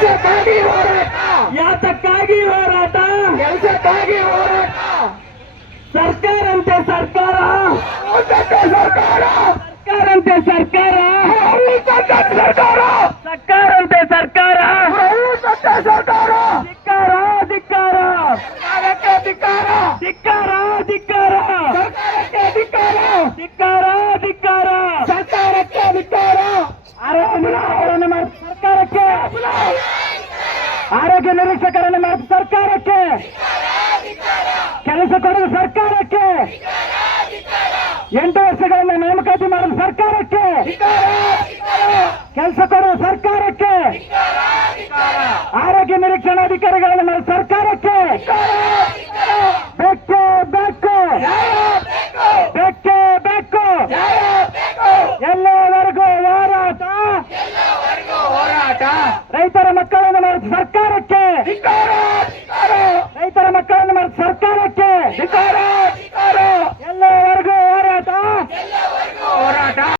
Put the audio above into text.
ಕೆಲಸಕ್ಕಾಗಿ ಹೋರಾಟ ಯಾತಕ್ಕಾಗಿ ಹೋರಾಟ ಕೆಲಸಕ್ಕಾಗಿ ಹೋರಾಟ ಸರ್ಕಾರಂತೆ ಸರ್ಕಾರ ಉನ್ನತ ಸರ್ಕಾರ ಸರ್ಕಾರಂತೆ ಸರ್ಕಾರ ಉನ್ನತ ಸರ್ಕಾರ ಸರ್ಕಾರಂತೆ ಸರ್ಕಾರ ಉನ್ನತ ಸರ್ಕಾರ ಧಿಕ್ಕಾರ ಧಿಕ್ಕಾರ ಸರ್ಕಾರಕ್ಕೆ ಅಧಿಕಾರ ಧಿಕ್ಕಾರ ಧಿಕ್ಕಾರ ಸರ್ಕಾರಕ್ಕೆ ಅಧಿಕಾರ ಧಿಕ್ಕಾರ ಧಿಕ್ಕಾರ ಆರೋಗ್ಯ ನಿರೀಕ್ಷಕರನ್ನು ಮಾಡಿದ ಸರ್ಕಾರಕ್ಕೆ. ಕೆಲಸ ಕೊಡದ ಸರ್ಕಾರಕ್ಕೆ. ಎಂಟು ವರ್ಷಗಳನ್ನು ನೇಮಕಾತಿ ಮಾಡಲು ಸರ್ಕಾರಕ್ಕೆ. ಕೆಲಸ ಕೊಡುವ ಸರ್ಕಾರಕ್ಕೆ. ಆರೋಗ್ಯ ನಿರೀಕ್ಷಣಾಧಿಕಾರಿಗಳನ್ನು ಮಾಡಿದ ಸರ್ಕಾರಕ್ಕೆ. ರೈತರ ಮಕ್ಕಳನ್ನು ಮಾಡಿದ ಸರ್ಕಾರಕ್ಕೆ